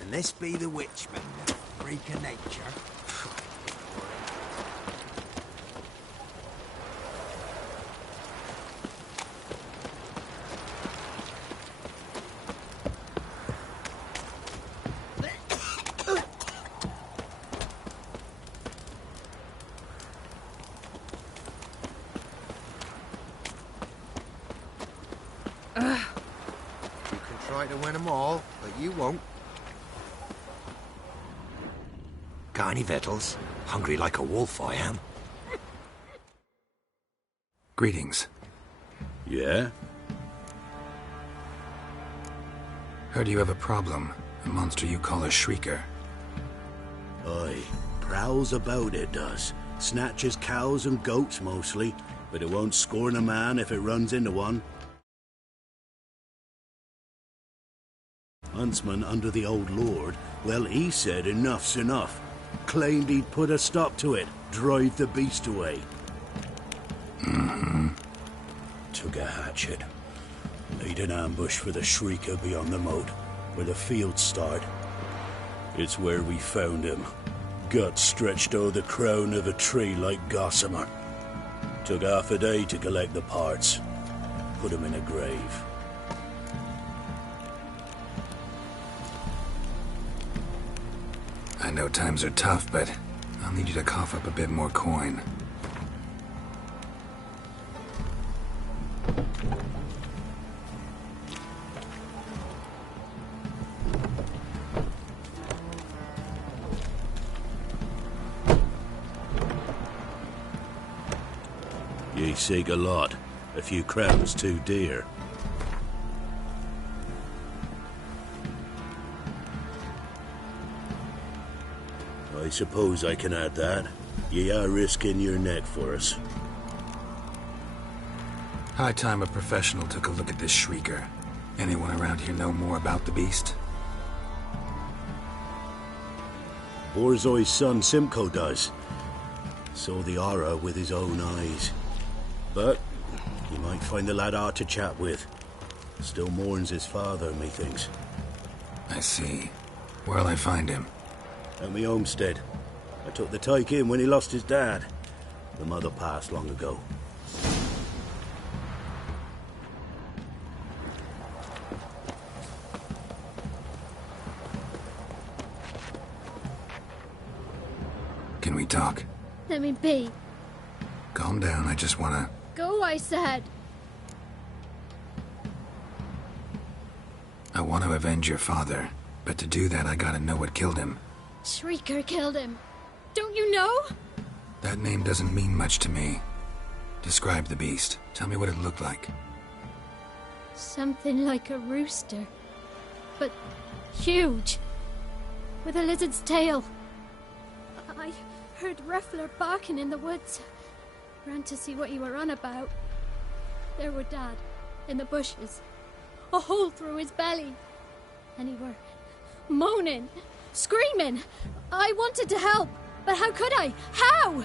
And this be the witchman, the freak of nature. Try to win them all, but you won't. Got any victuals? Hungry like a wolf, I am. Greetings. Yeah? Heard you have a problem. A monster you call a shrieker. Aye. Prowls about, it does. Snatches cows and goats mostly, but it won't scorn a man if it runs into one. Huntsman under the old lord, well, he said enough's enough. Claimed he'd put a stop to it, drive the beast away. Took a hatchet. Laid an ambush for the shrieker beyond the moat, where the fields start. It's where we found him. Guts stretched o'er the crown of a tree like gossamer. Took half a day to collect the parts. Put him in a grave. I know times are tough, but I'll need you to cough up a bit more coin. Ye seek a lot. A few crowns too dear. I suppose I can add that. Ye are risking your neck for us. High time a professional took a look at this shrieker. Anyone around here know more about the beast? Borzoi's son Simcoe does. Saw the aura with his own eyes. But you might find the lad hard to chat with. Still mourns his father, methinks. I see. Where'll I find him? At me homestead. I took the tyke in when he lost his dad. The mother passed long ago. Can we talk? Let me be. Calm down, I just wanna... Go, I said. I want to avenge your father, but to do that I gotta know what killed him. Shrieker killed him. Don't you know? That name doesn't mean much to me. Describe the beast. Tell me what it looked like. Something like a rooster. But huge. With a lizard's tail. I heard Ruffler barking in the woods. Ran to see what you were on about. There were Dad, in the bushes. A hole through his belly. And he were moaning, screaming. I wanted to help, but how could I? How?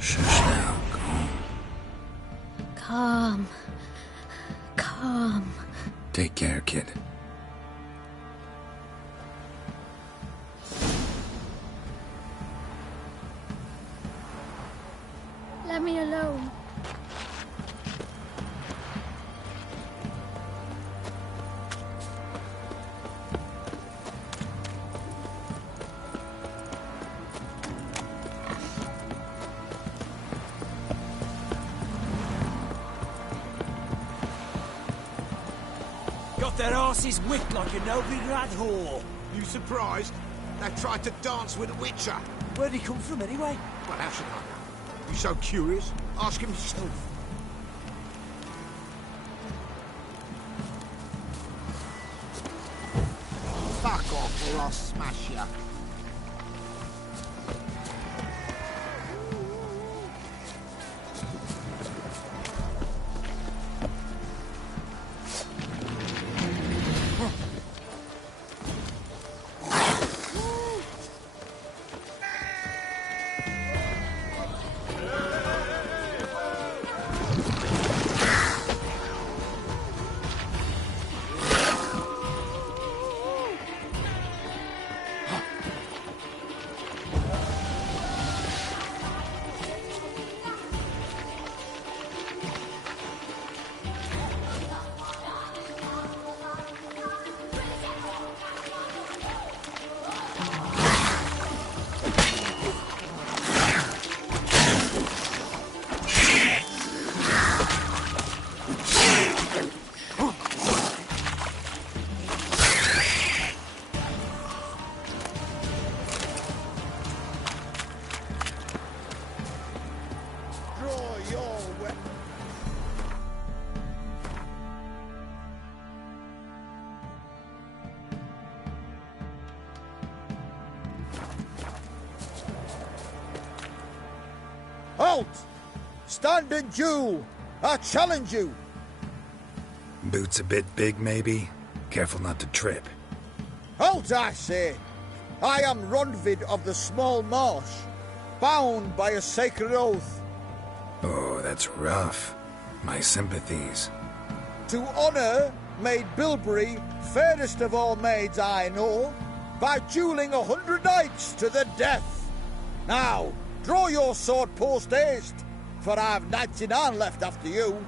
Shush now, Calm. Calm. Take care, kid. Let me alone. Got their asses whipped like a no-big-lad whore. You surprised? They tried to dance with a witcher. Where'd he come from, anyway? Well, how should I know? You so curious? Ask him yourself. Fuck off or I'll smash you. your way. Halt! Stand and duel! I challenge you! Boots a bit big, maybe? Careful not to trip. Halt, I say! I am Ronvid of the Small Marsh, bound by a sacred oath. Oh, that's rough. My sympathies. To honour Maid Bilberry, fairest of all maids I know, by duelling 100 knights to the death. Now, draw your sword post haste, for I've 99 left after you.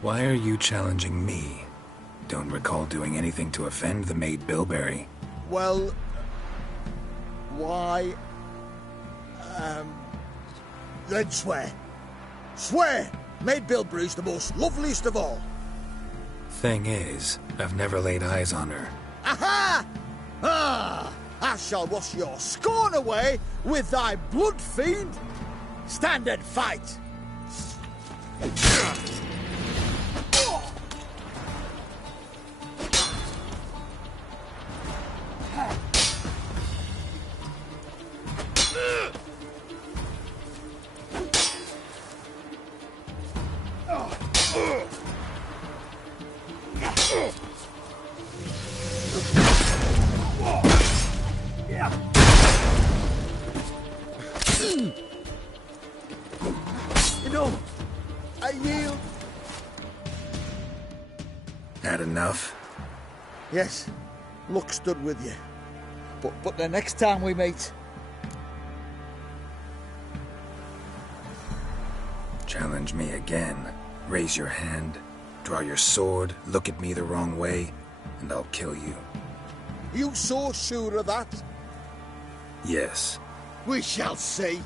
Why are you challenging me? Don't recall doing anything to offend the Maid Bilberry. Well, why? Then swear. Swear! Maid Bilberry's the most loveliest of all. Thing is, I've never laid eyes on her. Aha! Ah! I shall wash your scorn away with thy blood, fiend! Stand and fight! You know, I yield. Had enough? Yes, luck stood with you. But the next time we meet... Challenge me again. Raise your hand, draw your sword, look at me the wrong way, and I'll kill you. You so sure of that? Yes. We shall see.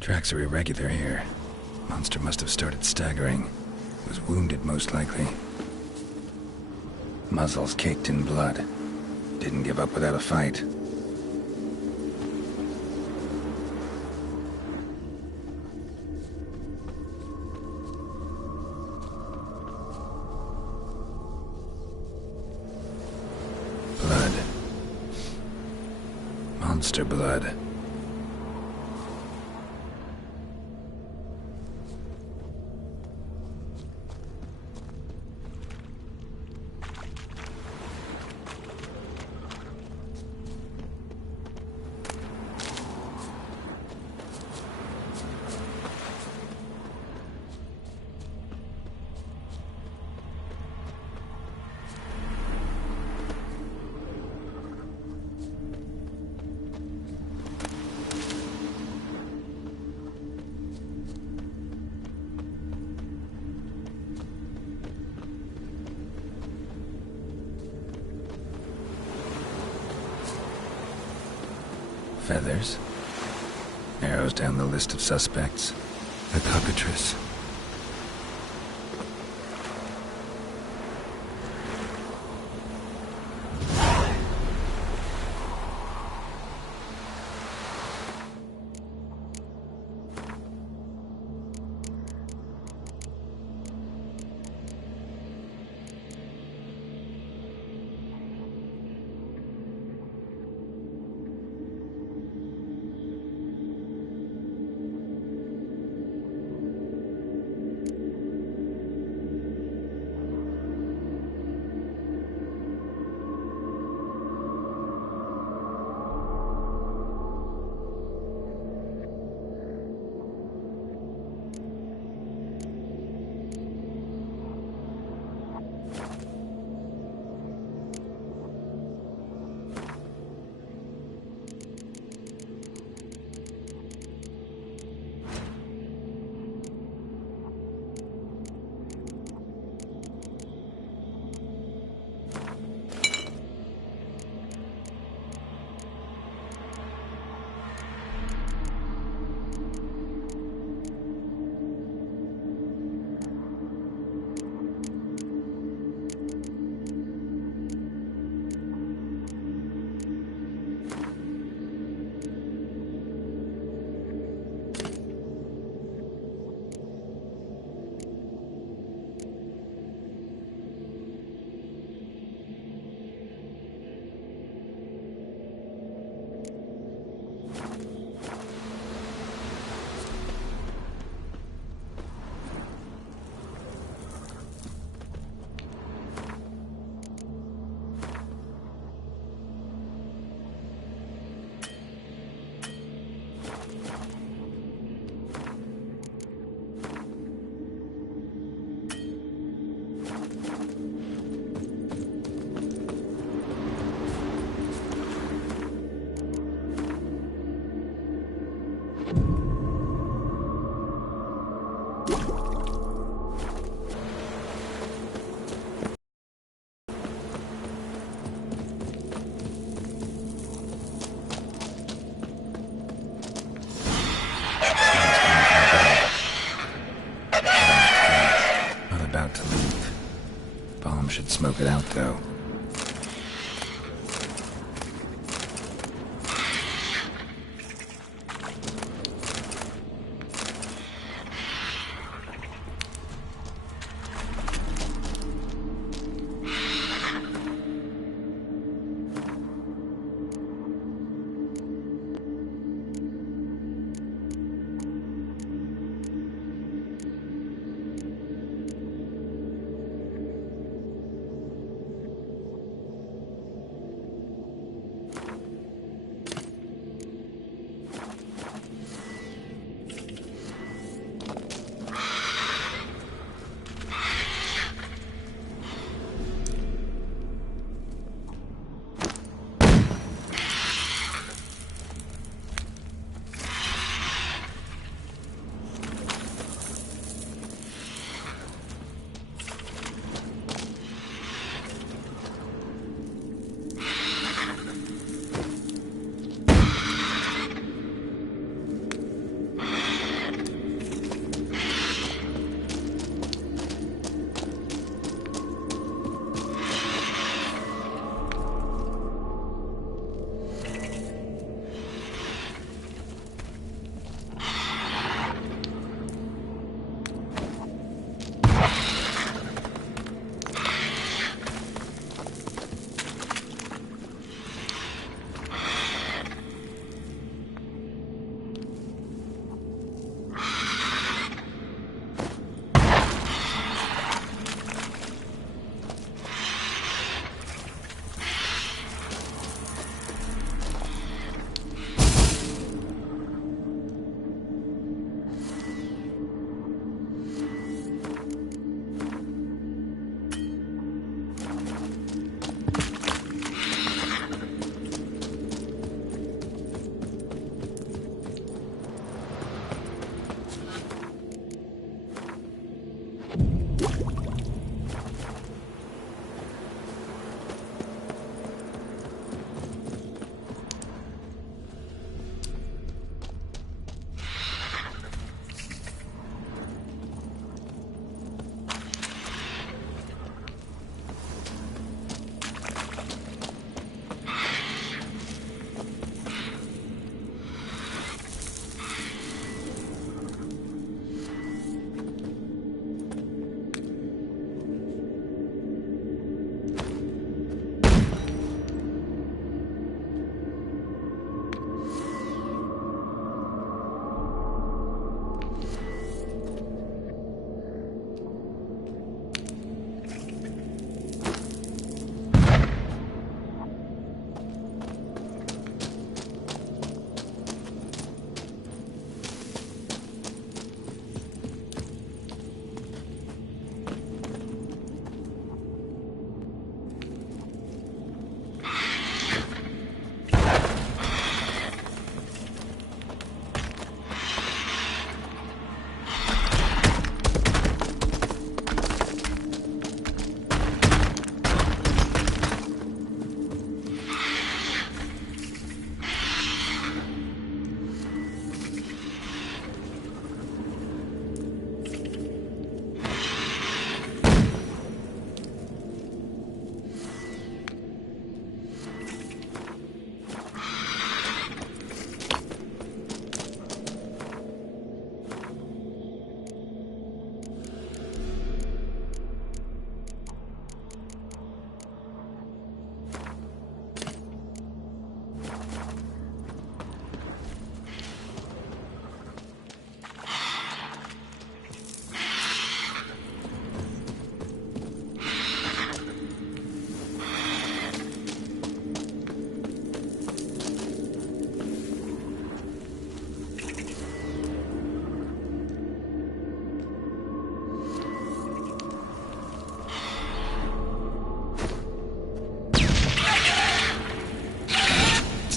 Tracks are irregular here. Monster must have started staggering. Was wounded, most likely. Muzzles caked in blood. Didn't give up without a fight. Blood. Monster blood. Feathers. Arrows down the list of suspects. A cockatrice. Should smoke it out, though.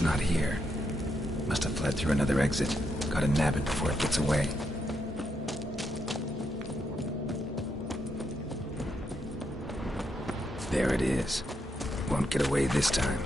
not here. Must have fled through another exit. Gotta nab it before it gets away. There it is. Won't get away this time.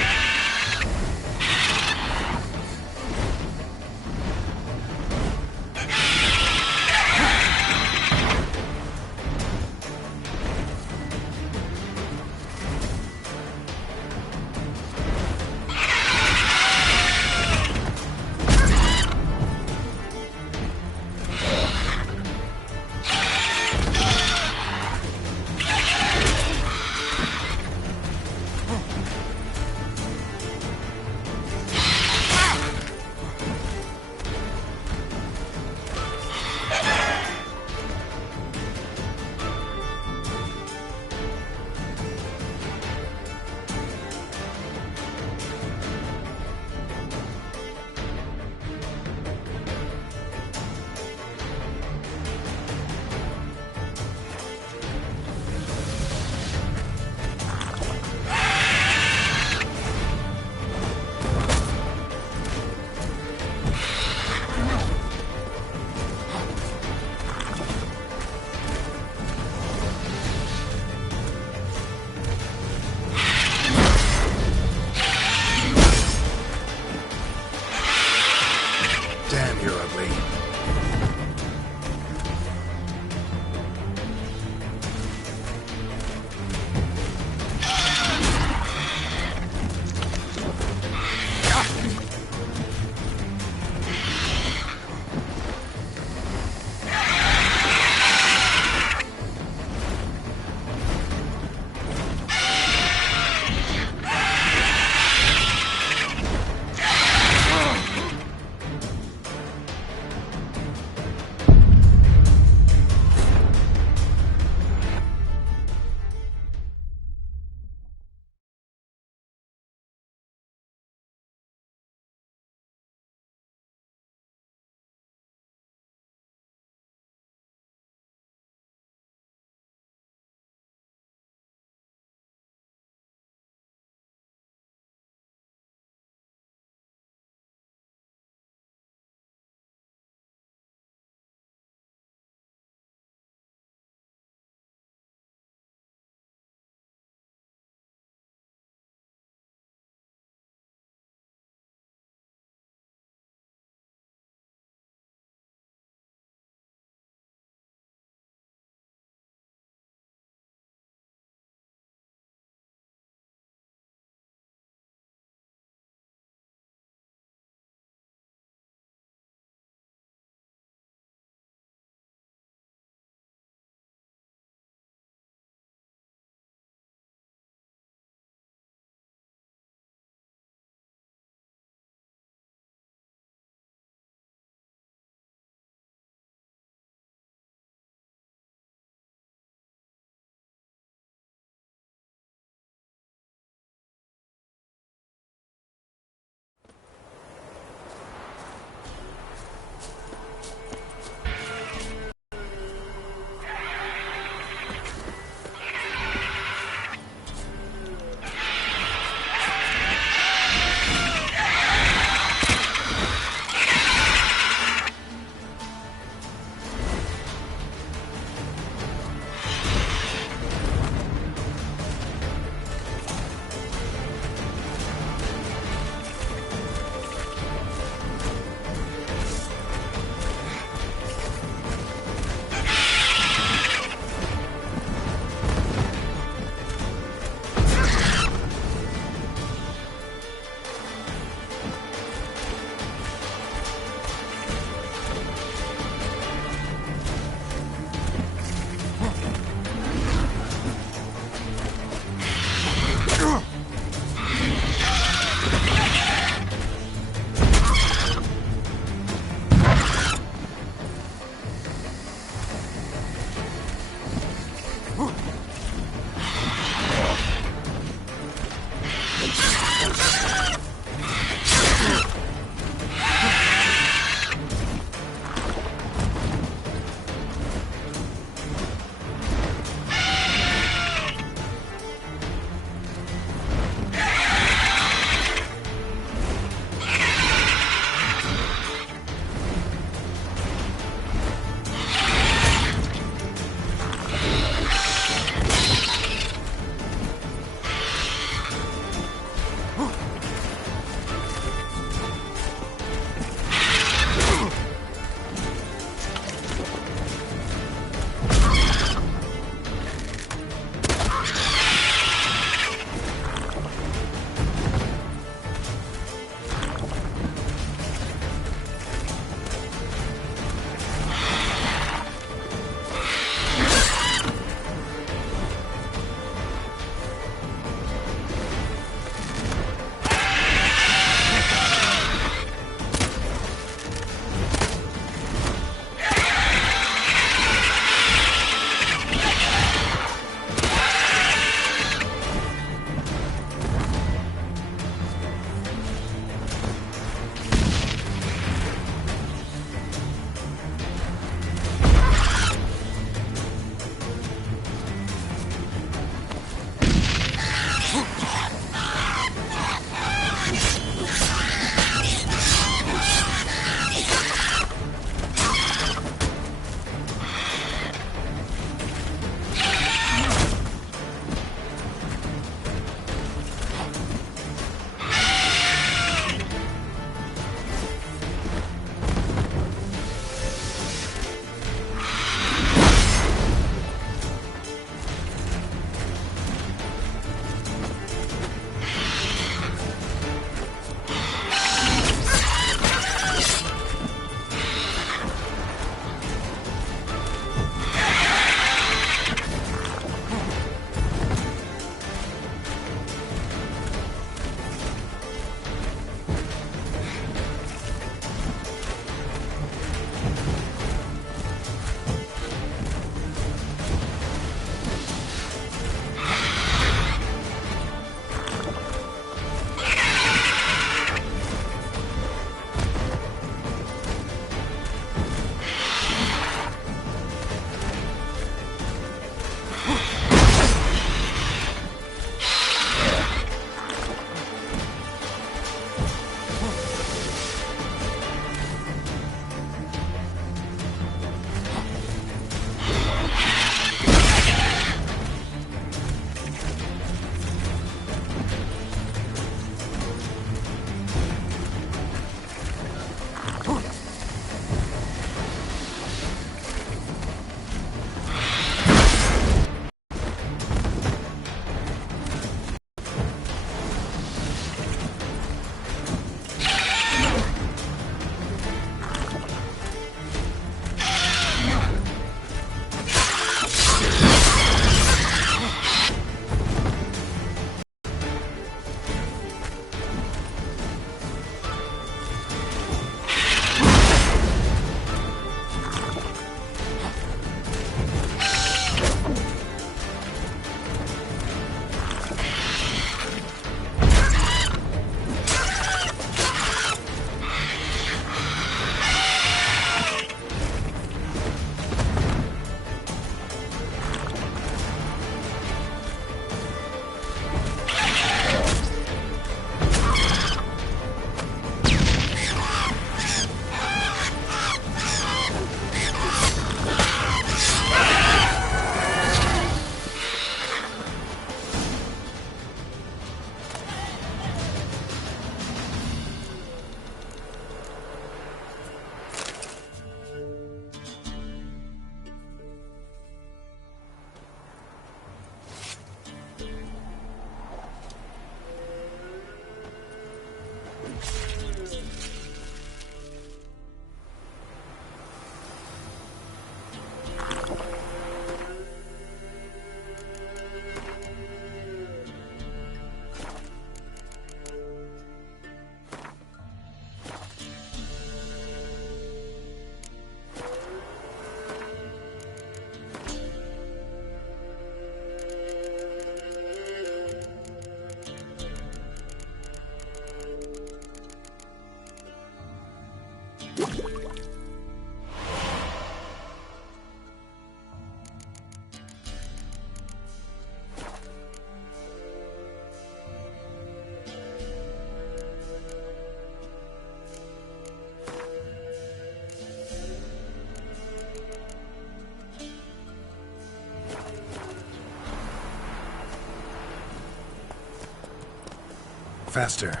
Faster.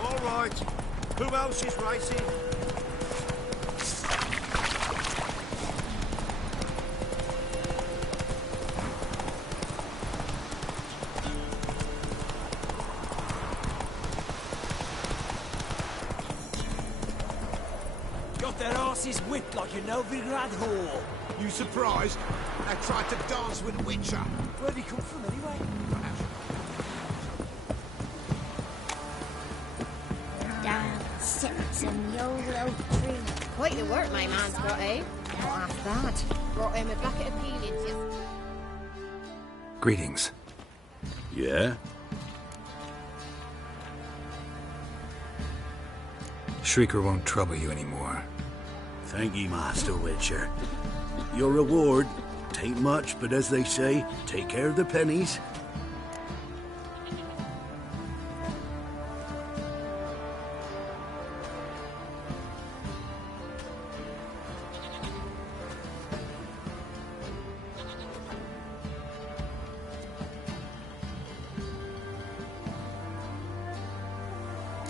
All right. Who else is racing? Got their asses whipped like a Novigrad whore. You surprised? I tried to dance with Witcher. Where'd he come from anyway? Down sits in the old oak tree. Quite the work my man's got, eh? Not half bad. Brought him a bucket of peelings yesterday. Greetings. Yeah? Shrieker won't trouble you anymore. Thank ye, Master Witcher. Your reward, tain't much, but as they say, take care of the pennies.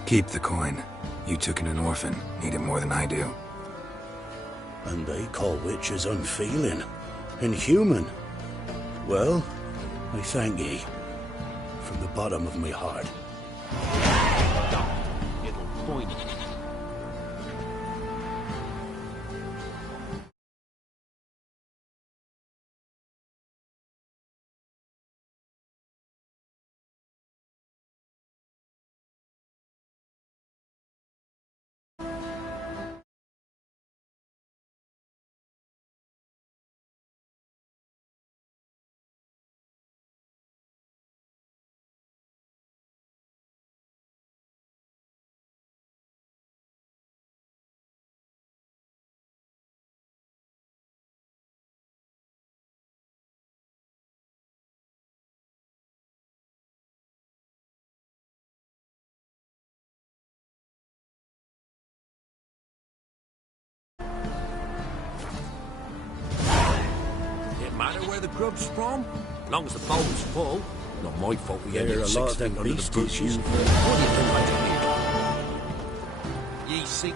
Keep the coin. You took in an orphan. Need it more than I do. And they call witches unfeeling, inhuman. Well, I thank ye. From the bottom of my heart. It'll point. Matter where the grub's from, long as the bowl's full. Not my fault we There ended are a 6 lot of feet them under the beasties bushes. you- What do you think I did? Ye see.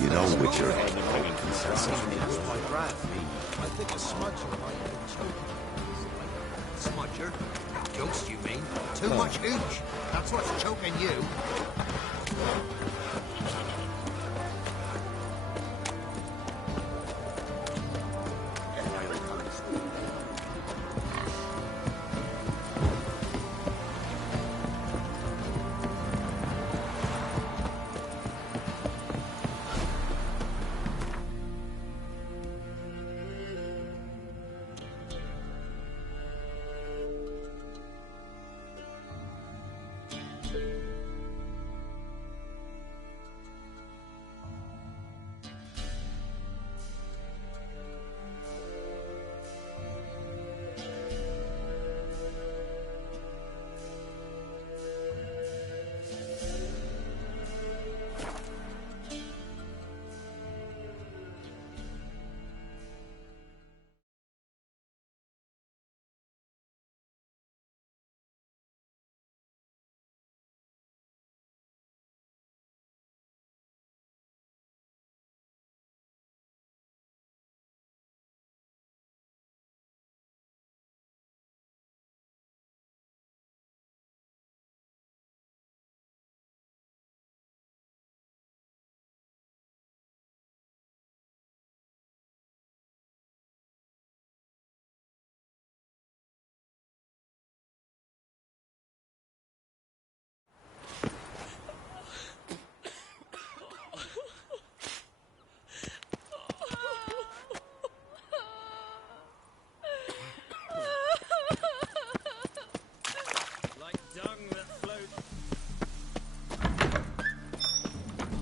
You know, Witcher. I think a smudger might be choking. Smudger? Ghost, you mean? Too much hooch. That's what's choking you.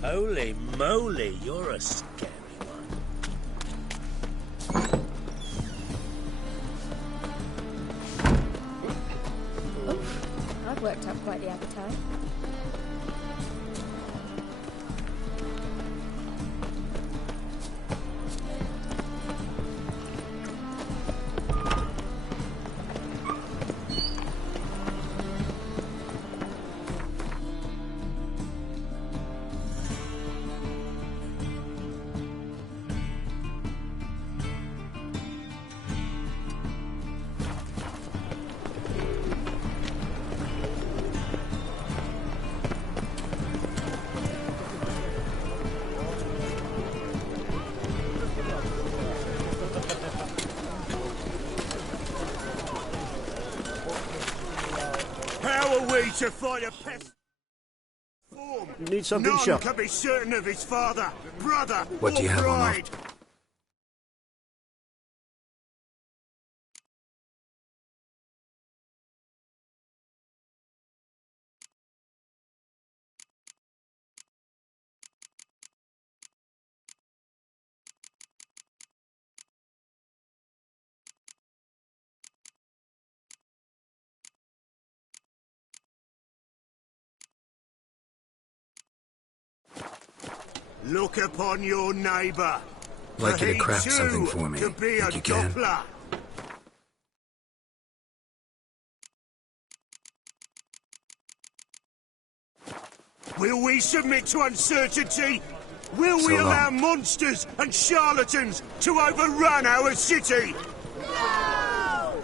Holy moly, you're a scary one. Oof, I've worked up quite the appetite. To fight a pest form. Need something None sharp. can be certain of his father, brother, What or do you have on bride. Look upon your neighbour. Like you to He craft too something for me. could be Think a you can? Doppler. Will we submit to uncertainty? Will So we allow long. monsters and charlatans to overrun our city? No!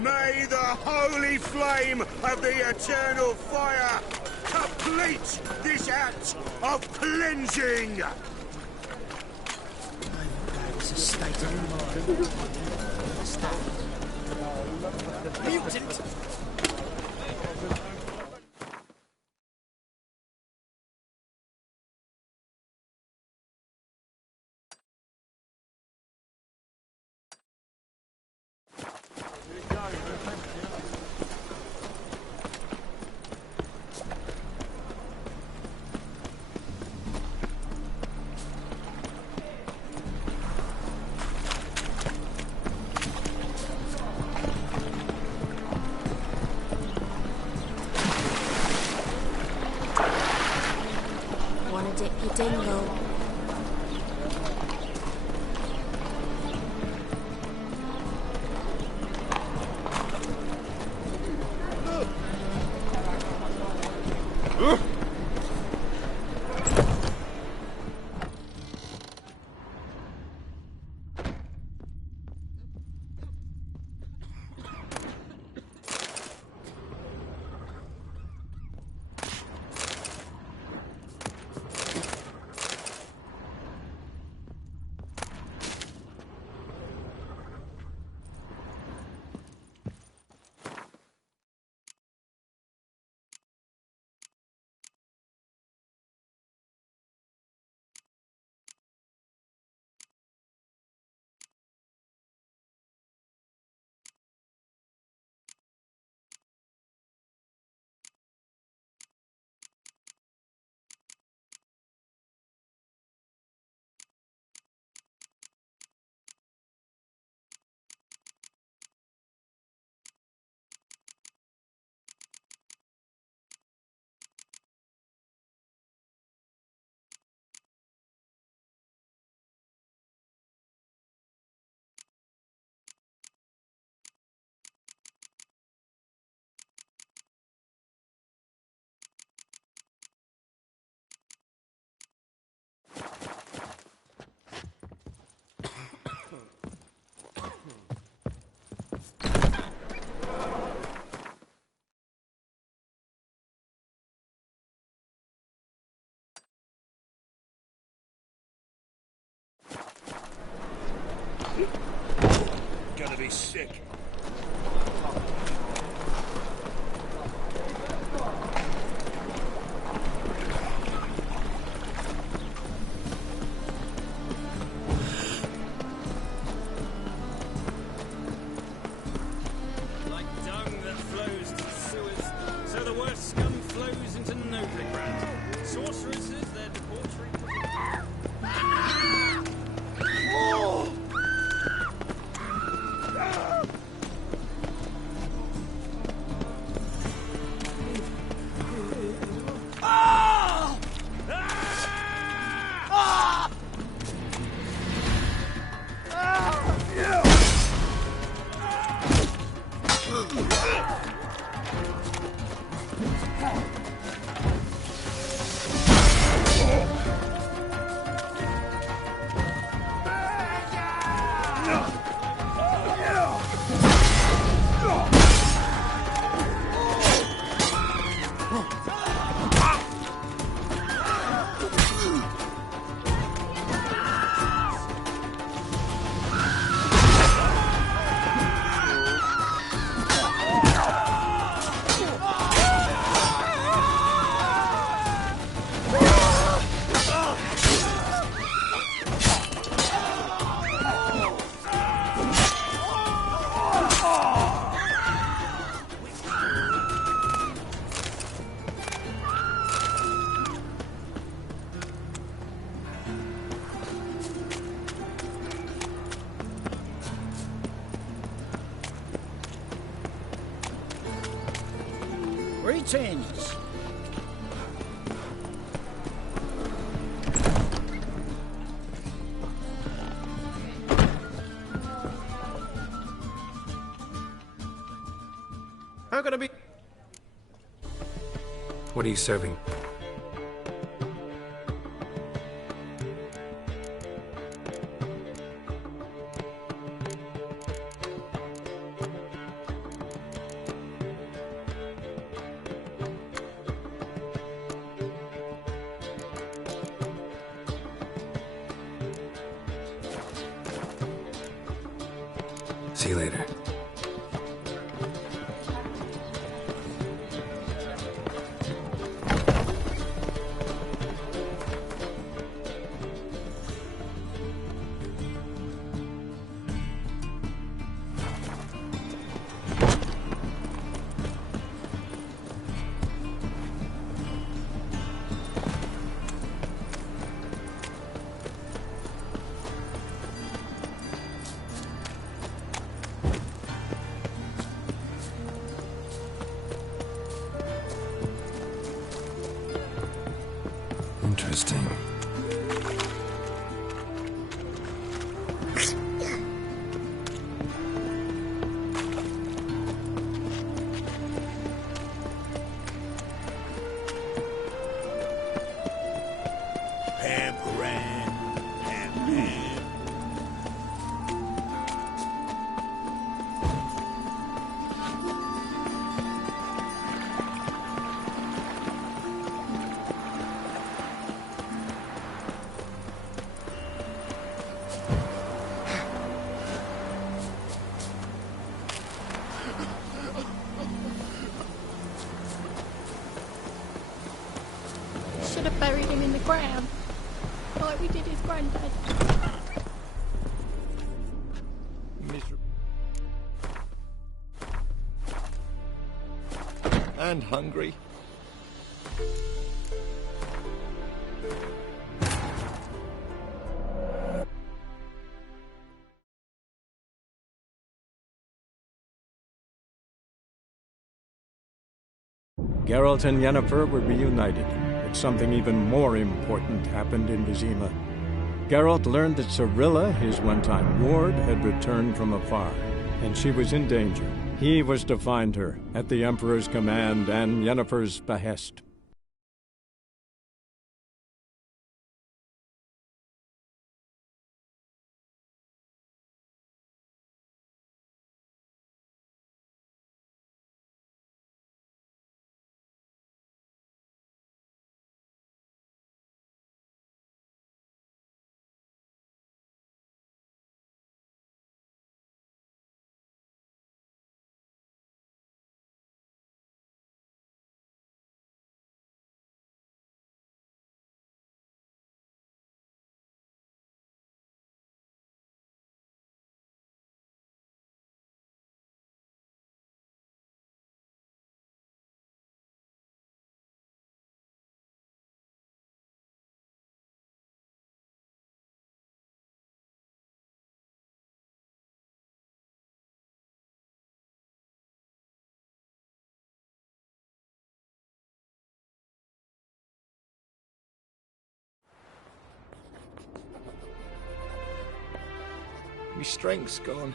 May the holy flame of the eternal fire complete this act of cleansing! It's a state of mind. Mutant! Wanna dip your dingle? sick. Like dung that flows to sewers, so the worst scum flows into Novigrad. Sorceresses, their debauchery. Greetings. How can I be? What are you serving? See you later. Interesting. Should have buried him in the ground, like we did his granddad. And hungry. Geralt and Yennefer were reunited, but something even more important happened in Vizima. Geralt learned that Cirilla, his one-time ward, had returned from afar, and she was in danger. He was to find her, at the Emperor's command and Yennefer's behest. My strength's gone.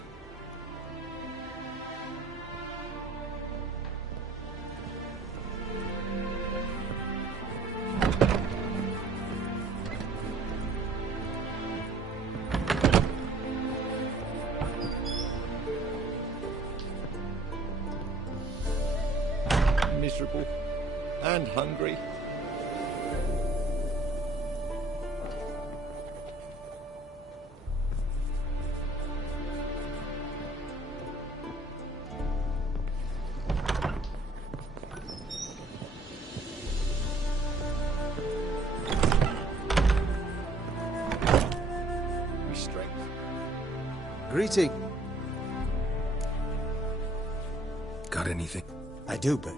Miserable and hungry. My strength. Greeting. Got anything? I do, but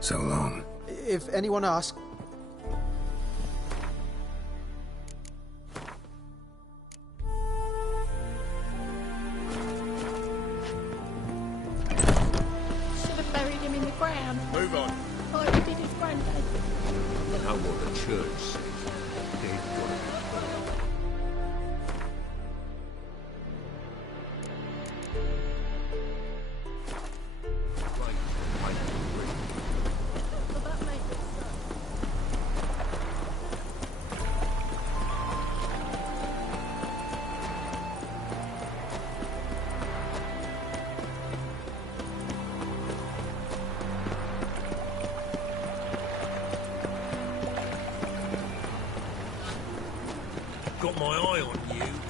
So long. if anyone asks, Should have buried him in the ground. Move on. Like he did his granddad. Know what the church said. They've got to be But that made it so. got my eye on you.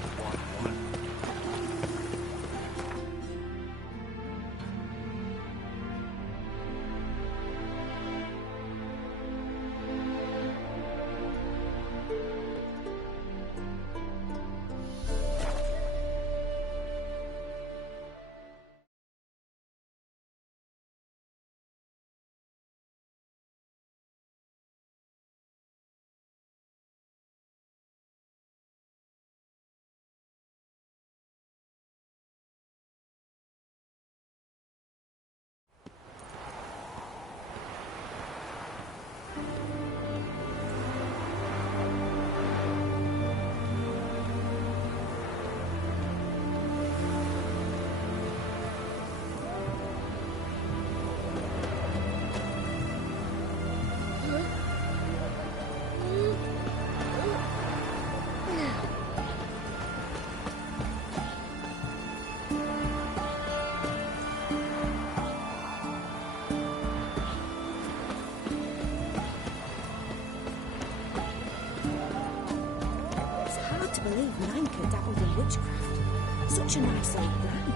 to believe Ninka dabbled in witchcraft. Such a nice old brand.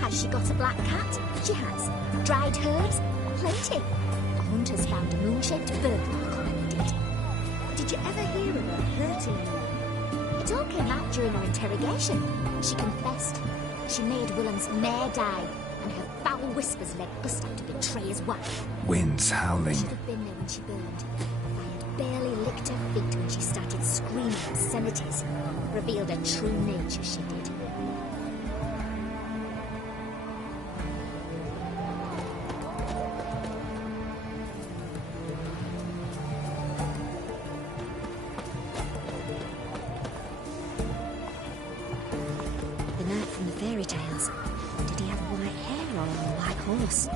Has she got a black cat? She has. Dried herbs? Plenty. A hunter's found a moon-shaped birthmark on her deed. Did you ever hear of her hurting anyone? It all came out during her interrogation. She confessed. She made Willem's mare die, and her foul whispers led Gustav to betray his wife. Winds howling. Should have been there when she burned. I had barely licked her feet when she started screaming obscenities. Revealed her true nature, she did. Fairy tales. Did he have white hair or a white horse?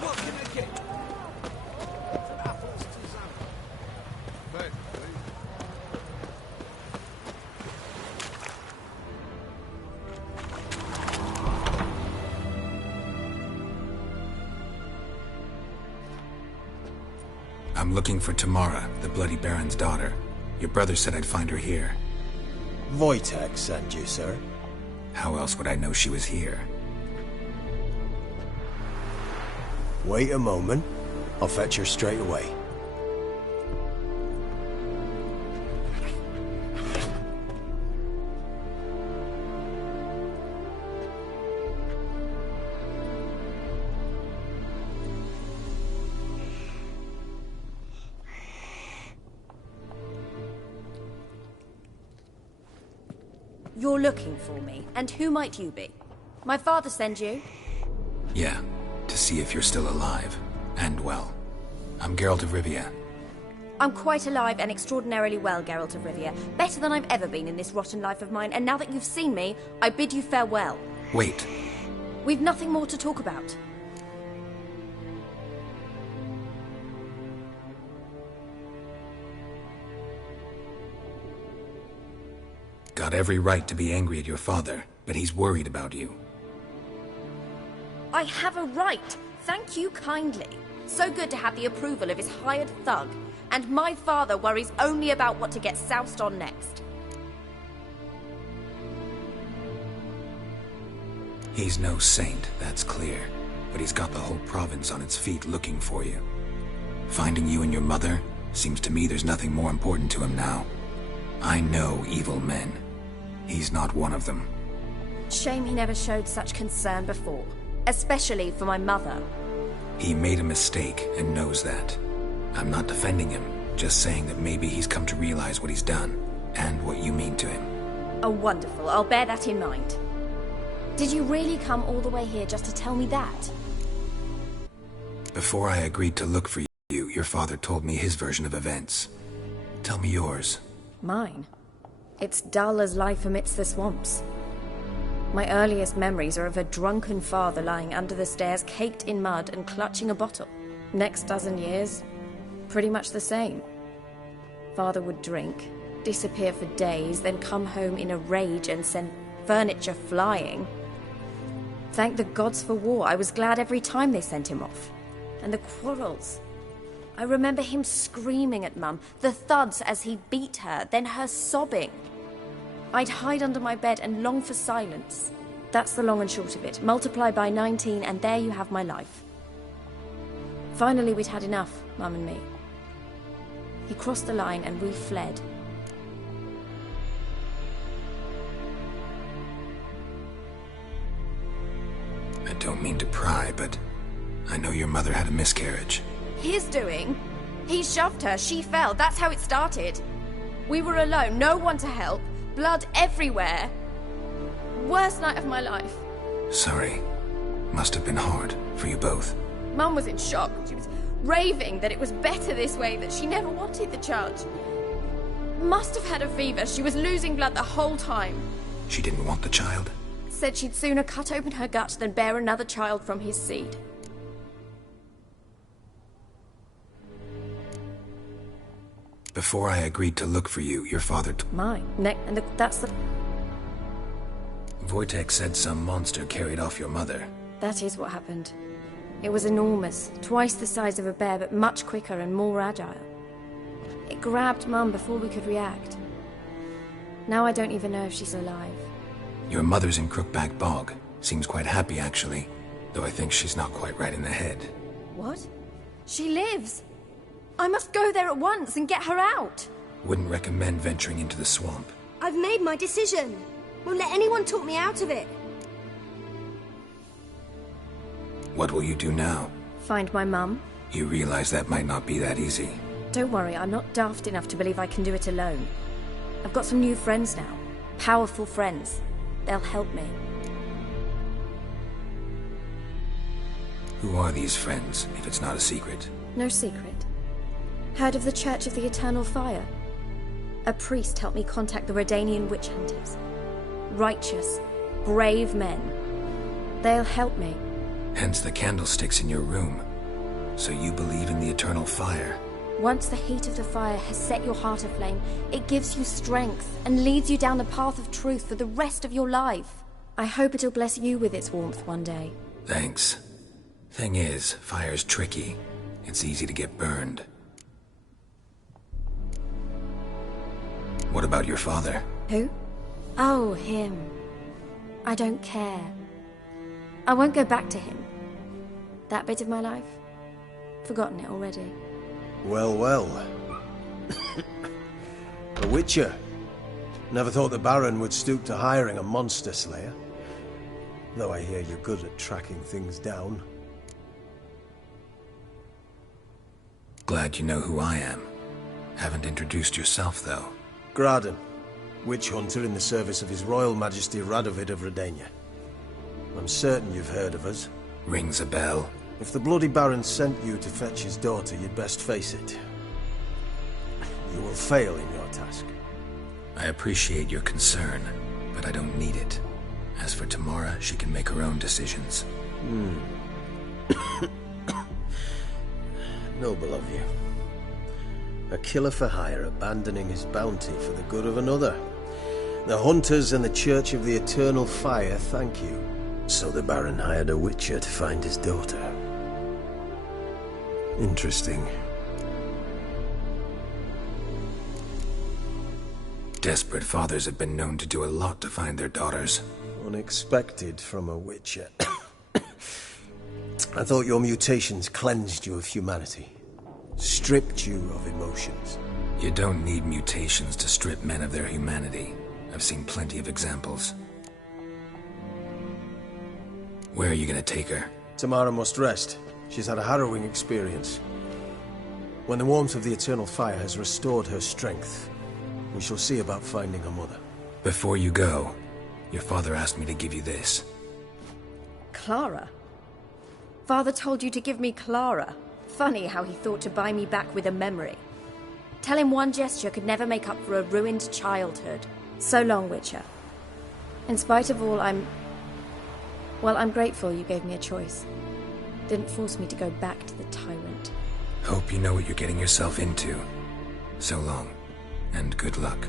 What can I get? From apples to salmon. Bed, please. I'm looking for Tamara, the Bloody Baron's daughter. Your brother said I'd find her here. Wojtek sent you, sir. How else would I know she was here? Wait a moment. I'll fetch her straight away. You're looking for me, and who might you be? My father sent you? Yeah, to see if you're still alive. And well. I'm Geralt of Rivia. I'm quite alive and extraordinarily well, Geralt of Rivia. Better than I've ever been in this rotten life of mine, and now that you've seen me, I bid you farewell. Wait. We've nothing more to talk about. Got every right to be angry at your father, but he's worried about you. I have a right. Thank you kindly. So good to have the approval of his hired thug. And my father worries only about what to get soused on next. He's no saint, that's clear. But he's got the whole province on its feet looking for you. Finding you and your mother, seems to me there's nothing more important to him now. I know evil men. He's not one of them. Shame he never showed such concern before. Especially for my mother. He made a mistake and knows that. I'm not defending him, just saying that maybe he's come to realize what he's done, and what you mean to him. Oh, wonderful. I'll bear that in mind. Did you really come all the way here just to tell me that? Before I agreed to look for you, your father told me his version of events. Tell me yours. Mine? It's dull as life amidst the swamps. My earliest memories are of a drunken father lying under the stairs, caked in mud and clutching a bottle. Next dozen years, pretty much the same. Father would drink, disappear for days, then come home in a rage and send furniture flying. Thank the gods for war. I was glad every time they sent him off. And the quarrels. I remember him screaming at Mum, the thuds as he beat her, then her sobbing. I'd hide under my bed and long for silence. That's the long and short of it. Multiply by 19 and there you have my life. Finally we'd had enough, Mum and me. He crossed the line and we fled. I don't mean to pry, but I know your mother had a miscarriage. His doing? He shoved her, she fell, that's how it started. We were alone, no one to help, blood everywhere. Worst night of my life. Sorry. Must have been hard for you both. Mum was in shock. She was raving that it was better this way, that she never wanted the child. Must have had a fever. She was losing blood the whole time. She didn't want the child? Said she'd sooner cut open her gut than bear another child from his seed. Before I agreed to look for you, your father Mine. And that's the... Wojtek said some monster carried off your mother. That is what happened. It was enormous, twice the size of a bear, but much quicker and more agile. It grabbed Mum before we could react. Now I don't even know if she's alive. Your mother's in Crookback Bog. Seems quite happy, actually. Though I think she's not quite right in the head. What? She lives! I must go there at once and get her out! Wouldn't recommend venturing into the swamp. I've made my decision. Won't let anyone talk me out of it. What will you do now? Find my mum. You realize that might not be that easy. Don't worry, I'm not daft enough to believe I can do it alone. I've got some new friends now. Powerful friends. They'll help me. Who are these friends, if it's not a secret? No secret. Heard of the Church of the Eternal Fire? A priest helped me contact the Redanian witch hunters. Righteous, brave men. They'll help me. Hence the candlesticks in your room. So you believe in the eternal fire? Once the heat of the fire has set your heart aflame, it gives you strength and leads you down the path of truth for the rest of your life. I hope it'll bless you with its warmth one day. Thanks. Thing is, fire's tricky. It's easy to get burned. What about your father? Who? Oh, him. I don't care. I won't go back to him. That bit of my life? Forgotten it already. Well, well. A witcher. Never thought the Baron would stoop to hiring a monster slayer. Though I hear you're good at tracking things down. Glad you know who I am. Haven't introduced yourself, though. Graden, witch hunter in the service of His Royal Majesty Radovid of Redania. I'm certain you've heard of us. Rings a bell. If the Bloody Baron sent you to fetch his daughter, you'd best face it. You will fail in your task. I appreciate your concern, but I don't need it. As for Tamara, she can make her own decisions. Noble of you. A killer for hire abandoning his bounty for the good of another. The hunters and the Church of the Eternal Fire thank you. So the Baron hired a witcher to find his daughter. Interesting. Desperate fathers have been known to do a lot to find their daughters. Unexpected from a witcher. I thought your mutations cleansed you of humanity. Stripped you of emotions. You don't need mutations to strip men of their humanity. I've seen plenty of examples. Where are you gonna take her? Tamara must rest. She's had a harrowing experience. When the warmth of the Eternal Fire has restored her strength, we shall see about finding her mother. Before you go, your father asked me to give you this. Clara? Father told you to give me Clara. Funny how he thought to buy me back with a memory. Tell him one gesture could never make up for a ruined childhood. So long, Witcher. In spite of all, I'm grateful you gave me a choice. Didn't force me to go back to the tyrant. Hope you know what you're getting yourself into. So long, and good luck.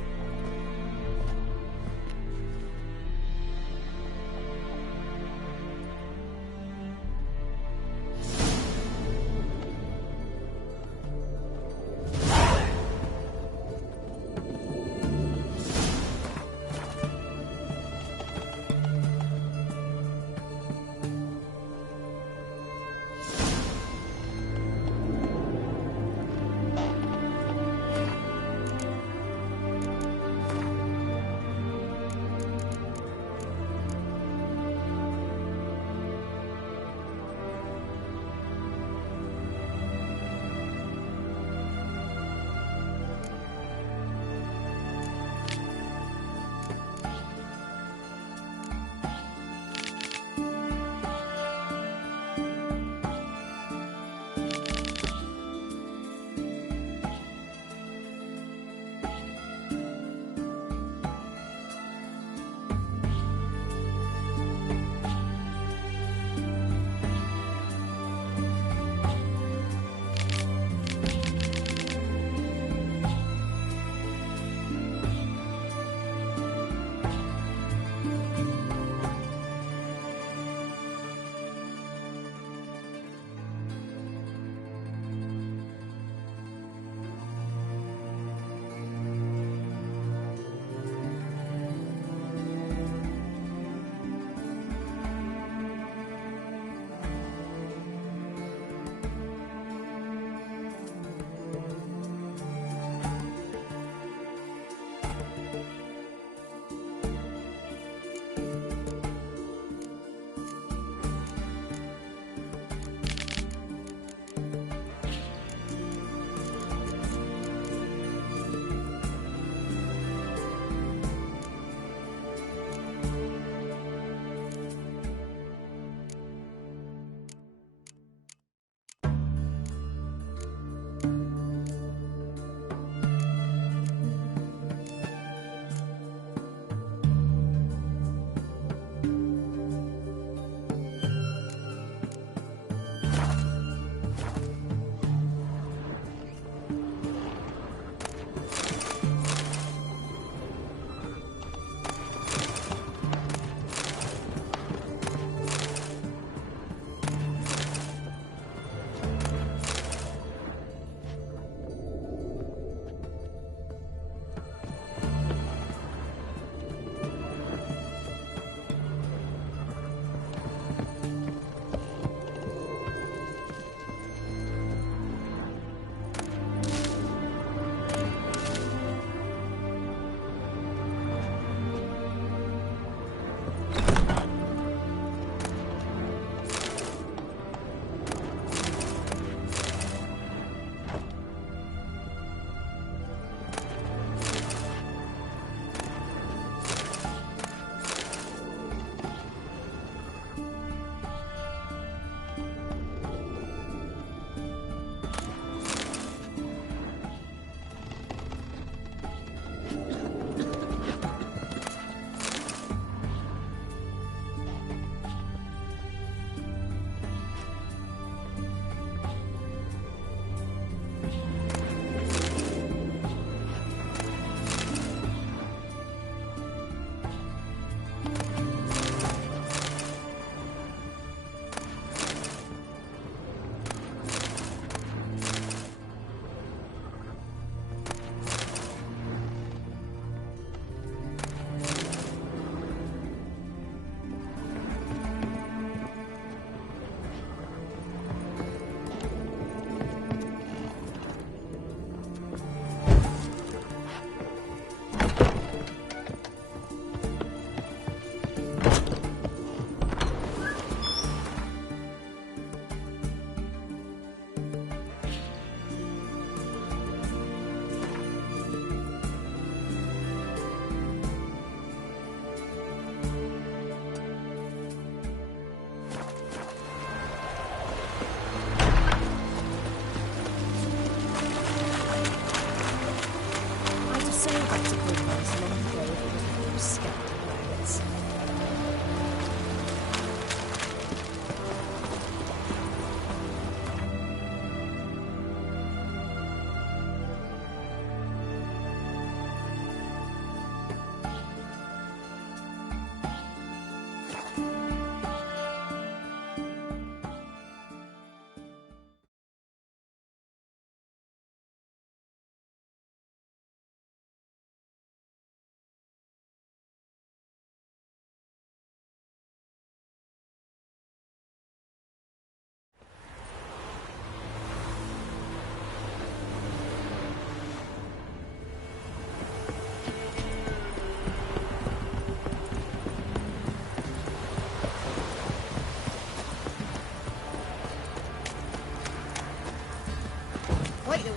had to bring those long ago if it wasn't for those skeleton rabbits.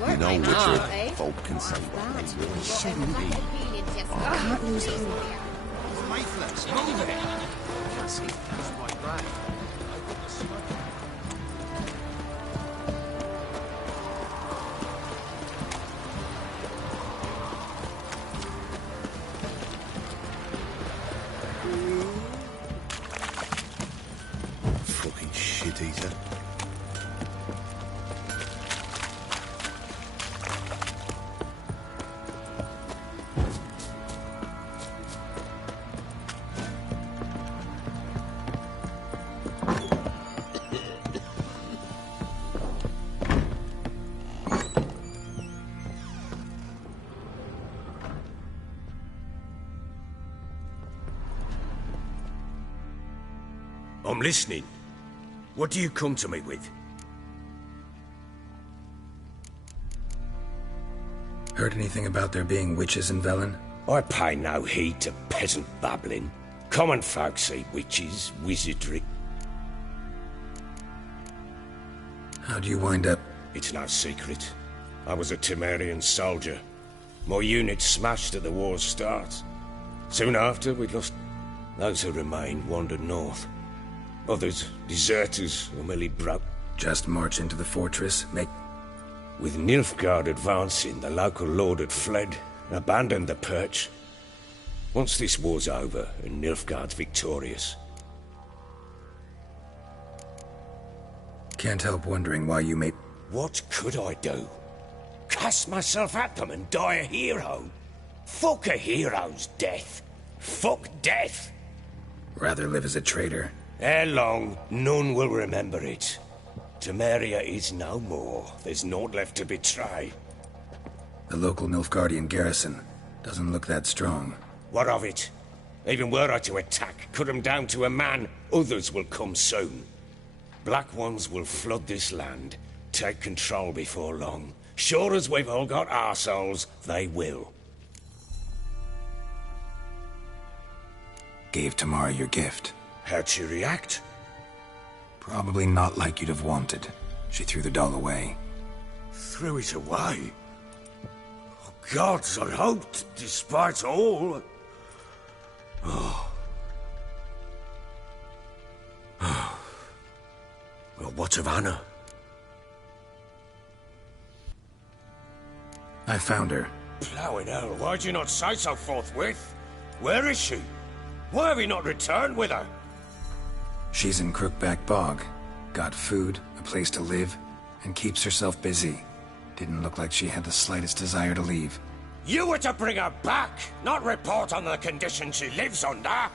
You know, Richard, folk can say what they really shouldn't be. I can't lose it all. Faithless, move it! I see, that's my grave. I got the smudger. Fucking shit eater. I'm listening. What do you come to me with? Heard anything about there being witches in Velen? I pay no heed to peasant babbling. Common folk see witches, wizardry. How'd you wind up? It's no secret. I was a Temerian soldier. My unit smashed at the war's start. Soon after, we'd lost. Those who remained wandered north. Others, deserters, or merely broke. Just march into the fortress, make... With Nilfgaard advancing, the local lord had fled, abandoned the perch. Once this war's over, and Nilfgaard's victorious. Can't help wondering why you made... What could I do? Cast myself at them and die a hero? Fuck a hero's death. Fuck death. Rather live as a traitor. Ere long, none will remember it. Temeria is no more. There's naught left to betray. The local Nilfgaardian garrison doesn't look that strong. What of it? Even were I to attack, cut them down to a man, others will come soon. Black Ones will flood this land, take control before long. Sure as we've all got arseholes, they will. Gave Tamara your gift. How'd she react? Probably not like you'd have wanted. She threw the doll away. Threw it away? Oh, gods, I hoped, despite all... Oh. Oh. Well, what of Anna? I found her. Plowing hell, why'd you not say so forthwith? Where is she? Why have you not returned with her? She's in Crookback Bog. Got food, a place to live, and keeps herself busy. Didn't look like she had the slightest desire to leave. You were to bring her back, not report on the conditions she lives under.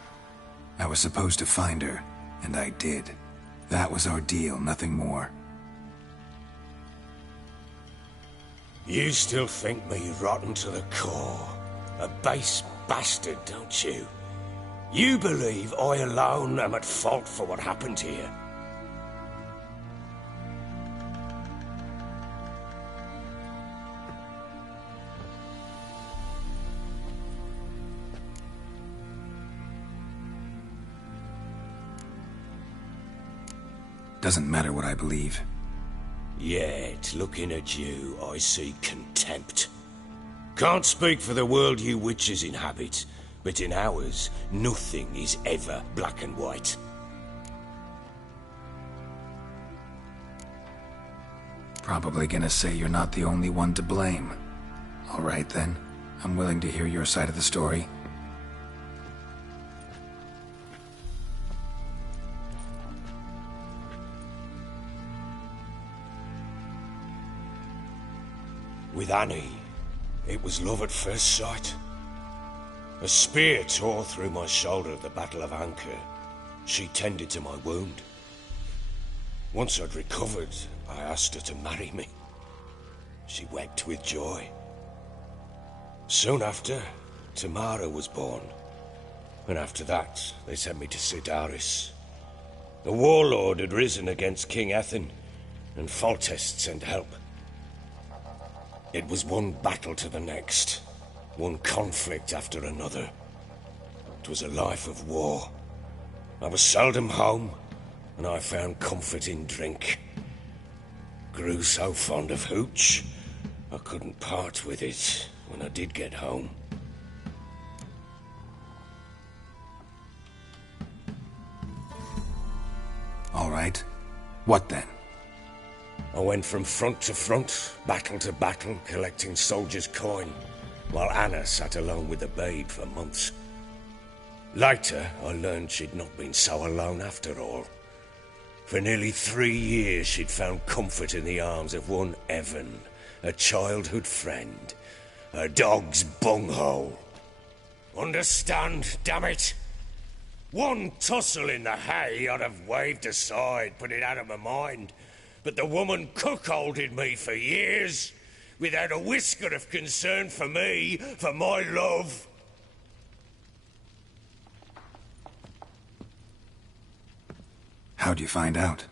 I was supposed to find her, and I did. That was our deal, nothing more. You still think me rotten to the core. A base bastard, don't you? You believe I alone am at fault for what happened here. Doesn't matter what I believe. Yet, looking at you, I see contempt. Can't speak for the world you witches inhabit, but in ours, nothing is ever black and white. Probably gonna say you're not the only one to blame. All right then, I'm willing to hear your side of the story. With Annie, it was love at first sight. A spear tore through my shoulder at the Battle of Anchor. She tended to my wound. Once I'd recovered, I asked her to marry me. She wept with joy. Soon after, Tamara was born. And after that, they sent me to Sidaris. The warlord had risen against King Ethan, and Foltest sent help. It was one battle to the next, one conflict after another. It was a life of war. I was seldom home, and I found comfort in drink. Grew so fond of hooch, I couldn't part with it when I did get home. All right. What then? I went from front to front, battle to battle, collecting soldiers' coin, while Anna sat alone with the babe for months. Later, I learned she'd not been so alone after all. For nearly 3 years, she'd found comfort in the arms of one Evan, a childhood friend, a dog's bunghole. Understand, damn it? One tussle in the hay I'd have waved aside, put it out of my mind. But the woman cuckolded me for years, without a whisker of concern for me, for my love. How'd you find out?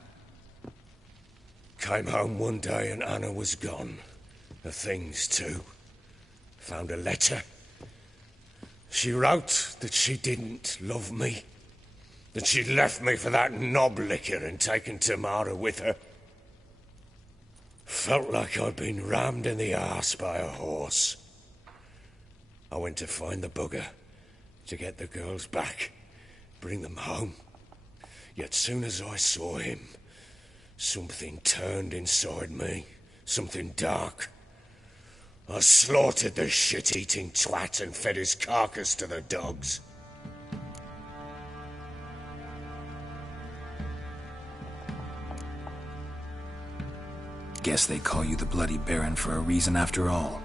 Came home one day and Anna was gone. Her things too. Found a letter. She wrote that she didn't love me. That she'd left me for that knob licker and taken Tamara with her. Felt like I'd been rammed in the arse by a horse. I went to find the bugger, to get the girls back, bring them home. Yet soon as I saw him, something turned inside me, something dark. I slaughtered the shit-eating twat and fed his carcass to the dogs. Guess they call you the Bloody Baron for a reason after all.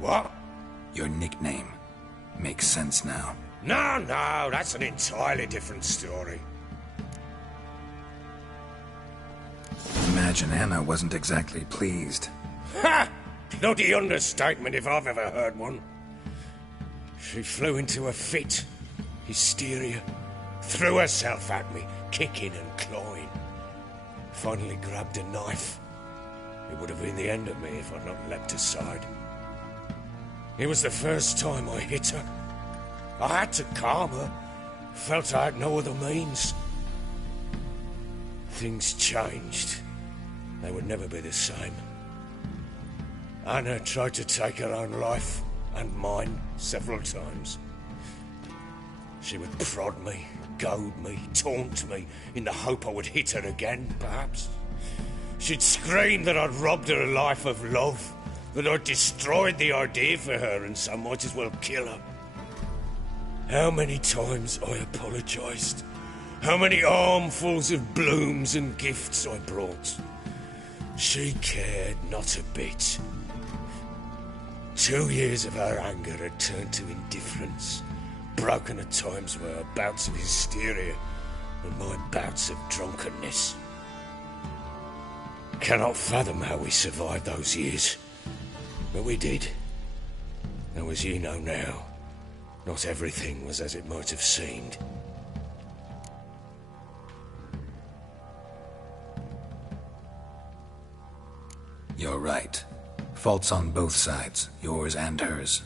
What? Your nickname. Makes sense now. No, that's an entirely different story. Imagine Anna wasn't exactly pleased. Ha! Bloody understatement if I've ever heard one. She flew into a fit. Hysteria. Threw herself at me, kicking and clawing. Finally grabbed a knife. It would have been the end of me if I'd not leapt aside. It was the first time I hit her. I had to calm her. Felt I had no other means. Things changed. They would never be the same. Anna tried to take her own life, and mine, several times. She would prod me, goad me, taunt me, in the hope I would hit her again, perhaps. She'd scream that I'd robbed her life of love, that I'd destroyed the idea for her and so might as well kill her. How many times I apologised. How many armfuls of blooms and gifts I brought. She cared not a bit. 2 years of her anger had turned to indifference, broken at times by her bouts of hysteria and my bouts of drunkenness. Cannot fathom how we survived those years, but we did. Though as you know now, not everything was as it might have seemed. You're right. Faults on both sides, yours and hers.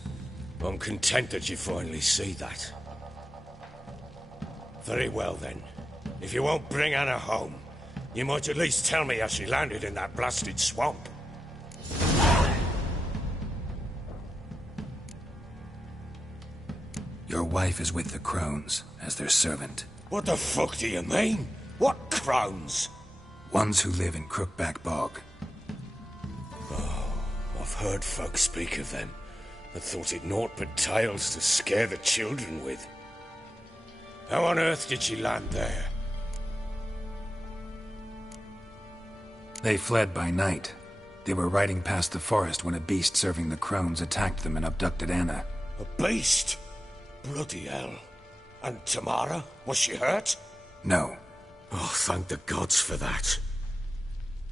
I'm content that you finally see that. Very well then. If you won't bring Anna home, you might at least tell me how she landed in that blasted swamp. Your wife is with the Crones, as their servant. What the fuck do you mean? What Crones? Ones who live in Crookback Bog. Oh, I've heard folk speak of them. I thought it naught but tales to scare the children with. How on earth did she land there? They fled by night. They were riding past the forest when a beast serving the crones attacked them and abducted Anna. A beast? Bloody hell. And Tamara? Was she hurt? No. Oh, thank the gods for that.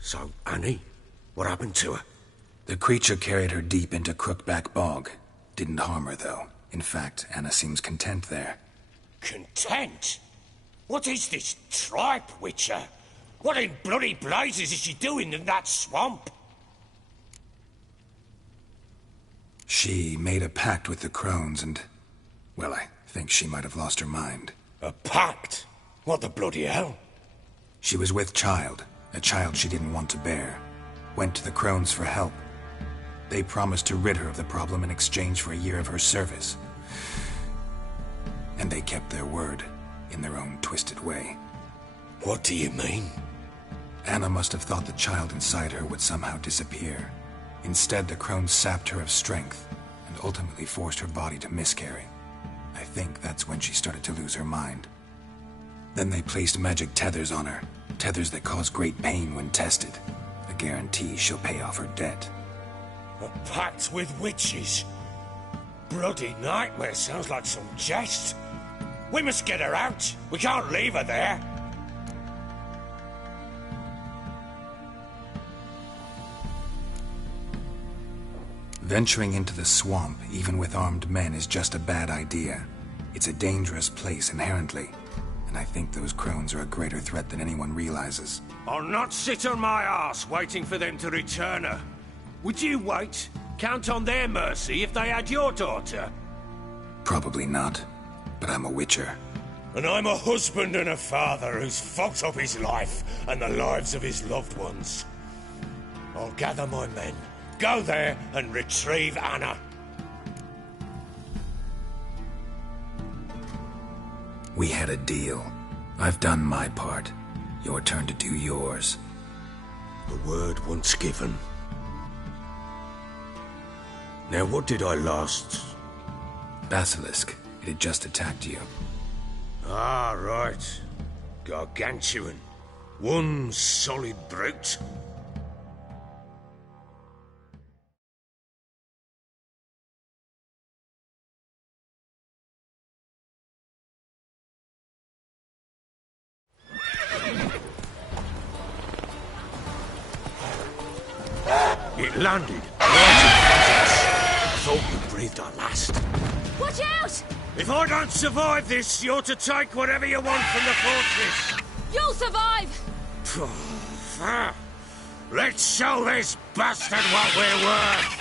So, Annie? What happened to her? The creature carried her deep into Crookback Bog. Didn't harm her, though. In fact, Anna seems content there. Content? What is this tripe, Witcher? What in bloody blazes is she doing in that swamp? She made a pact with the crones and... well, I think she might have lost her mind. A pact? What the bloody hell? She was with child, a child she didn't want to bear. Went to the crones for help. They promised to rid her of the problem in exchange for a year of her service. And they kept their word, in their own twisted way. What do you mean? Anna must have thought the child inside her would somehow disappear. Instead, the crones sapped her of strength, and ultimately forced her body to miscarry. I think that's when she started to lose her mind. Then they placed magic tethers on her, tethers that cause great pain when tested. A guarantee she'll pay off her debt. A pact with witches? Bloody nightmare, sounds like some jest. We must get her out. We can't leave her there. Venturing into the swamp, even with armed men, is just a bad idea. It's a dangerous place inherently, and I think those crones are a greater threat than anyone realizes. I'll not sit on my arse waiting for them to return her. Would you wait? Count on their mercy if they had your daughter? Probably not, but I'm a witcher. And I'm a husband and a father who's fucked up his life and the lives of his loved ones. I'll gather my men, go there and retrieve Anna. We had a deal. I've done my part. Your turn to do yours. A word once given. Now what did I last... Basilisk. It had just attacked you. Ah, right. Gargantuan. One solid brute. It landed right in front of us. I thought we breathed our last. Watch out! If I don't survive this, you're to take whatever you want from the fortress. You'll survive! Let's show this bastard what we're worth.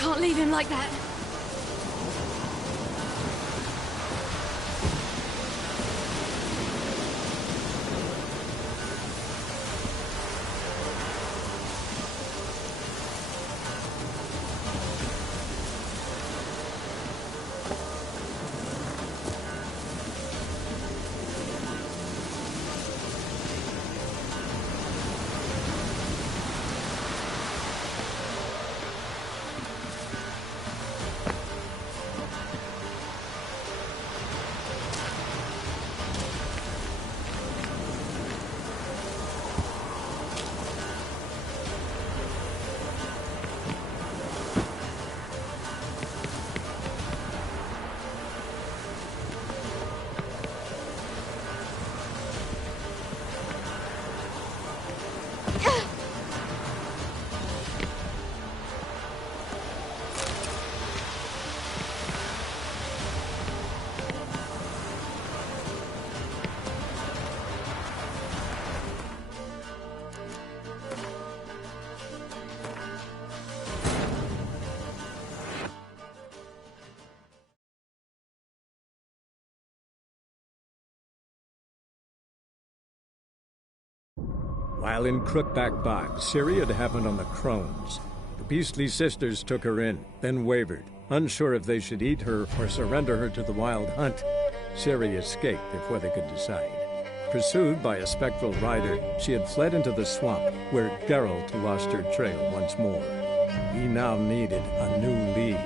can't leave him like that. While in Crookback Bog, Ciri had happened on the Crones. The beastly sisters took her in, then wavered, unsure if they should eat her or surrender her to the Wild Hunt. Ciri escaped before they could decide. Pursued by a spectral rider, she had fled into the swamp, where Geralt lost her trail once more. He now needed a new lead.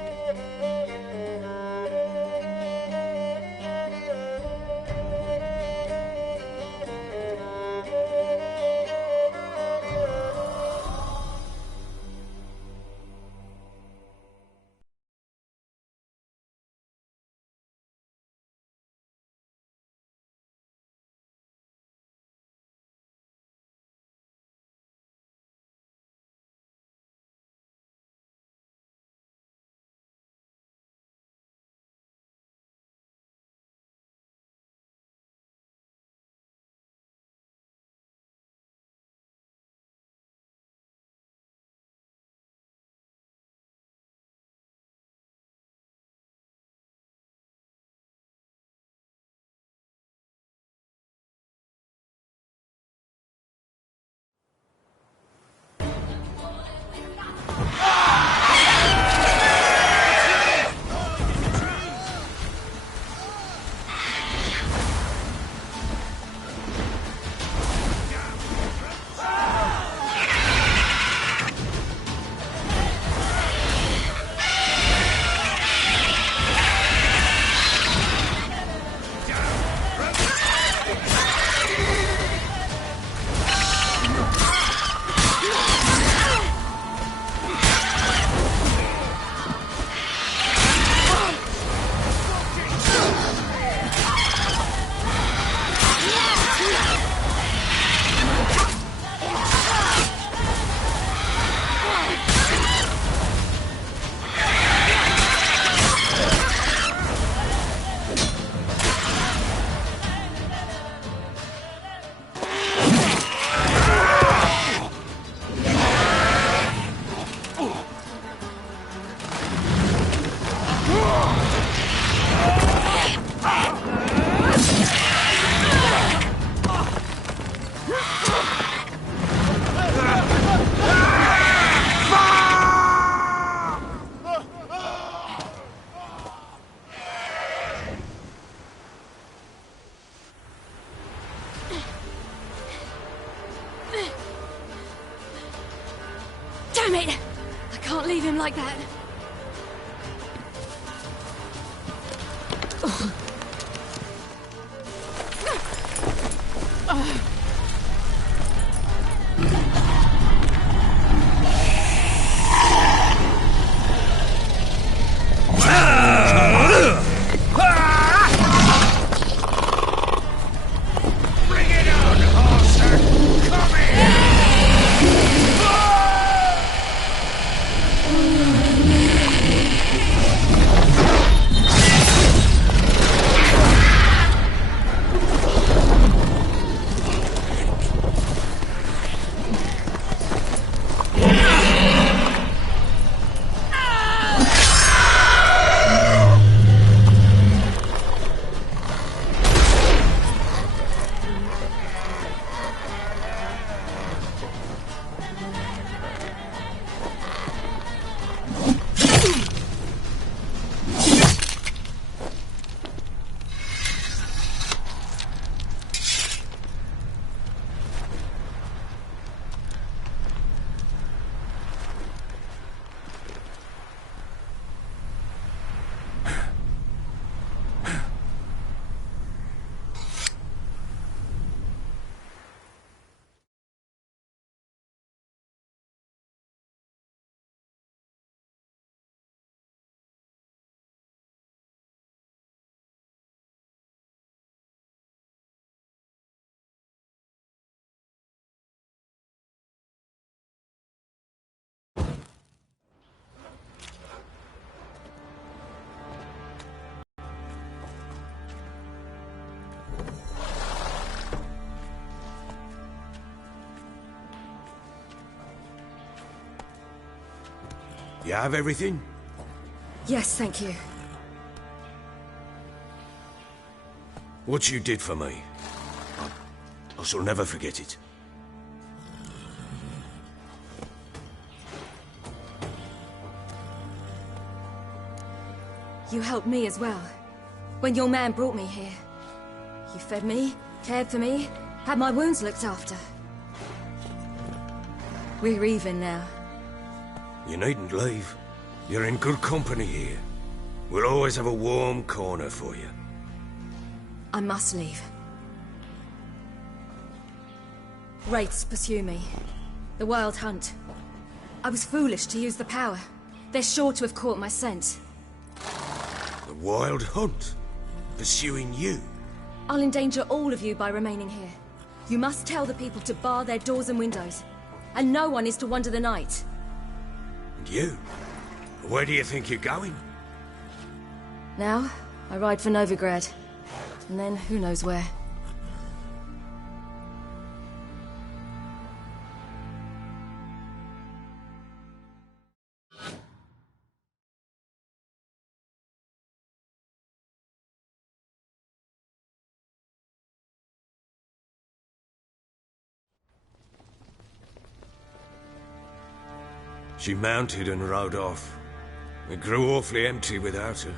Damn it! I can't leave him like that. You have everything? Yes, thank you. What you did for me, I shall never forget it. You helped me as well. When your man brought me here. You fed me, cared for me, had my wounds looked after. We're even now. You needn't leave. You're in good company here. We'll always have a warm corner for you. I must leave. Wraiths pursue me. The Wild Hunt. I was foolish to use the power. They're sure to have caught my scent. The Wild Hunt? Pursuing you? I'll endanger all of you by remaining here. You must tell the people to bar their doors and windows. And no one is to wander the night. And you? Where do you think you're going? Now, I ride for Novigrad. And then, who knows where. She mounted and rode off. It grew awfully empty without her.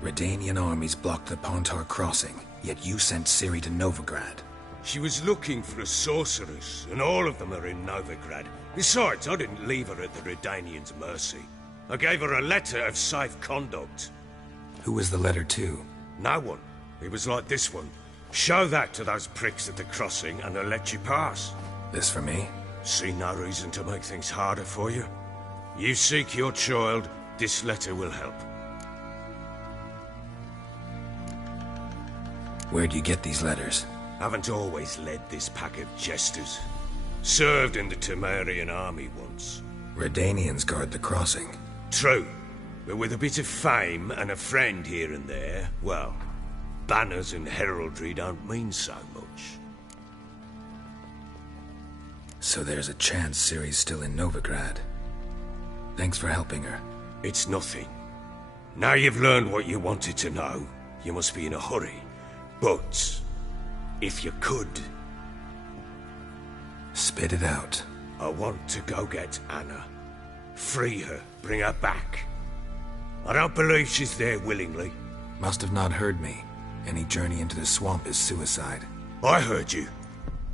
Redanian armies blocked the Pontar crossing, yet you sent Ciri to Novigrad. She was looking for a sorceress, and all of them are in Novigrad. Besides, I didn't leave her at the Redanians' mercy. I gave her a letter of safe conduct. Who was the letter to? No one. It was like this one. Show that to those pricks at the crossing, and they'll let you pass. This for me? See no reason to make things harder for you. You seek your child, this letter will help. Where'd you get these letters? Haven't always led this pack of jesters. Served in the Temerian army once. Redanians guard the crossing. True, but with a bit of fame and a friend here and there, well, banners and heraldry don't mean so much. So there's a chance Ciri's still in Novigrad. Thanks for helping her. It's nothing. Now you've learned what you wanted to know, you must be in a hurry. But, if you could... Spit it out. I want to go get Anna. Free her, bring her back. I don't believe she's there willingly. Must have not heard me. Any journey into the swamp is suicide. I heard you,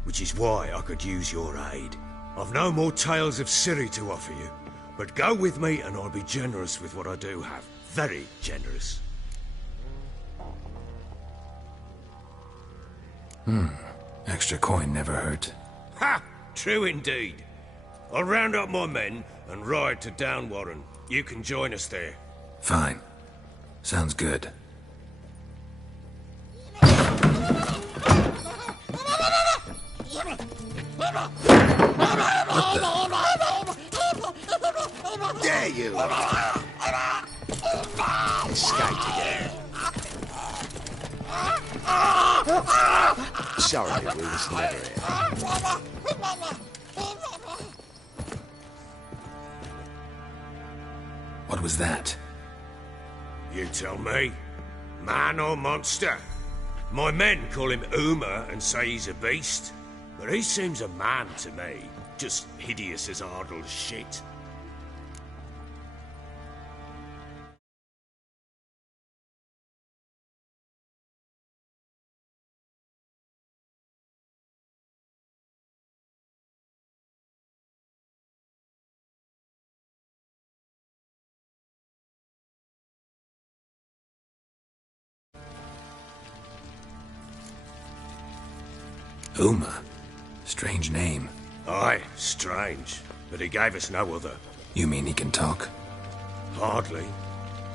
which is why I could use your aid. I've no more tales of Ciri to offer you, but go with me and I'll be generous with what I do have. Very generous. Extra coin never hurt. Ha! True indeed. I'll round up my men and ride to Downwarren. You can join us there. Fine. Sounds good. Dare you! Escaped again. Sorry, we was never here. What was that? You tell me. Man or monster? My men call him Uma and say he's a beast, but he seems a man to me. Just hideous as Ardle's shit. Uma. Strange name. Aye, strange. But he gave us no other. You mean he can talk? Hardly.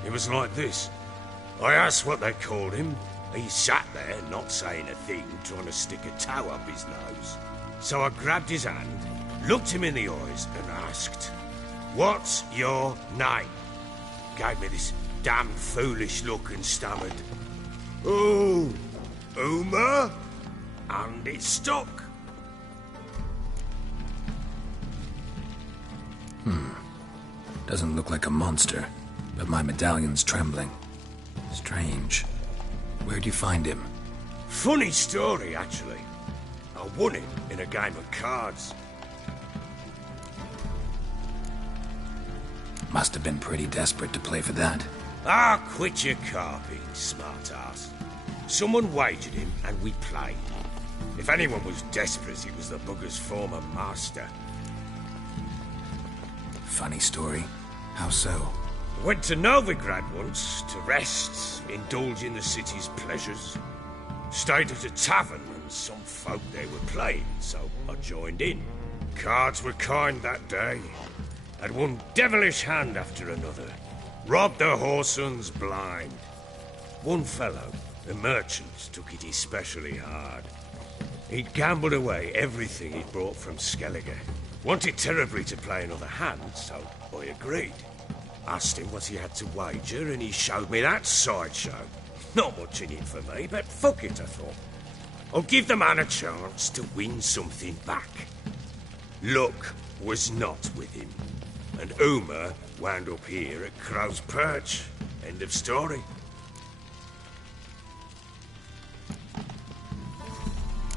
It was like this. I asked what they called him. He sat there, not saying a thing, trying to stick a toe up his nose. So I grabbed his hand, looked him in the eyes, and asked, "What's your name?" Gave me this damn foolish look and stammered, "Oh, Uma?" And it stuck. Doesn't look like a monster, but my medallion's trembling. Strange. Where'd you find him? Funny story, actually. I won it in a game of cards. Must have been pretty desperate to play for that. Ah, quit your carping, smart-ass. Someone wagered him, and we played. If anyone was desperate, it was the bugger's former master. Funny story. How so? Went to Novigrad once, to rest, indulge in the city's pleasures. Stayed at a tavern, and some folk there were playing, so I joined in. Cards were kind that day. Had one devilish hand after another. Robbed the whoresons blind. One fellow, a merchant, took it especially hard. He'd gambled away everything he'd brought from Skellige. Wanted terribly to play another hand, so I agreed. Asked him what he had to wager, and he showed me that sideshow. Not much in it for me, but fuck it, I thought. I'll give the man a chance to win something back. Luck was not with him, and Uma wound up here at Crow's Perch. End of story.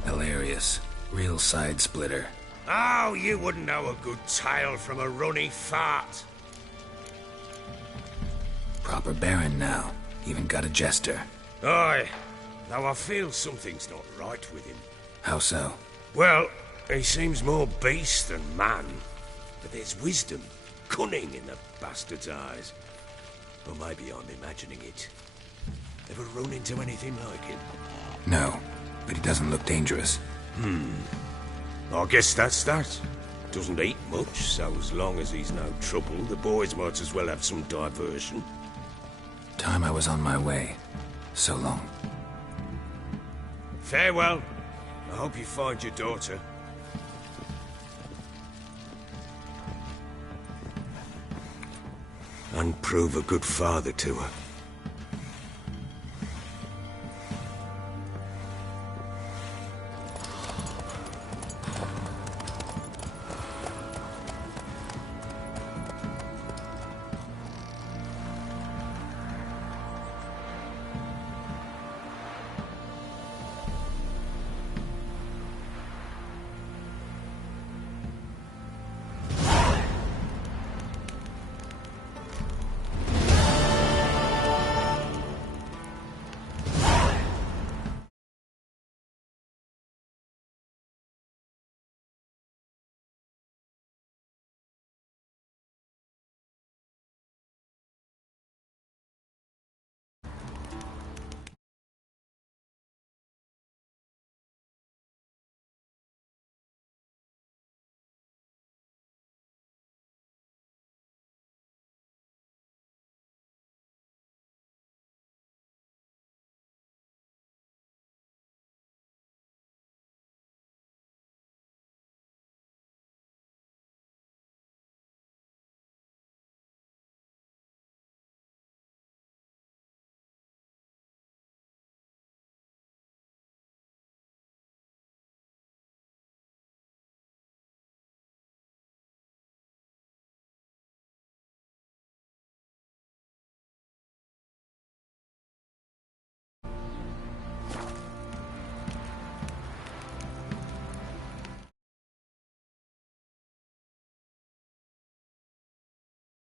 Hilarious. Real side splitter. Oh, you wouldn't know a good tale from a runny fart. Proper baron now. Even got a jester. Aye, though I feel something's not right with him. How so? Well, he seems more beast than man. But there's wisdom, cunning in the bastard's eyes. Or maybe I'm imagining it. Ever run into anything like him? No, but he doesn't look dangerous. I guess that's that. Doesn't eat much, so as long as he's no trouble, the boys might as well have some diversion. Time I was on my way. So long. Farewell. I hope you find your daughter. And prove a good father to her.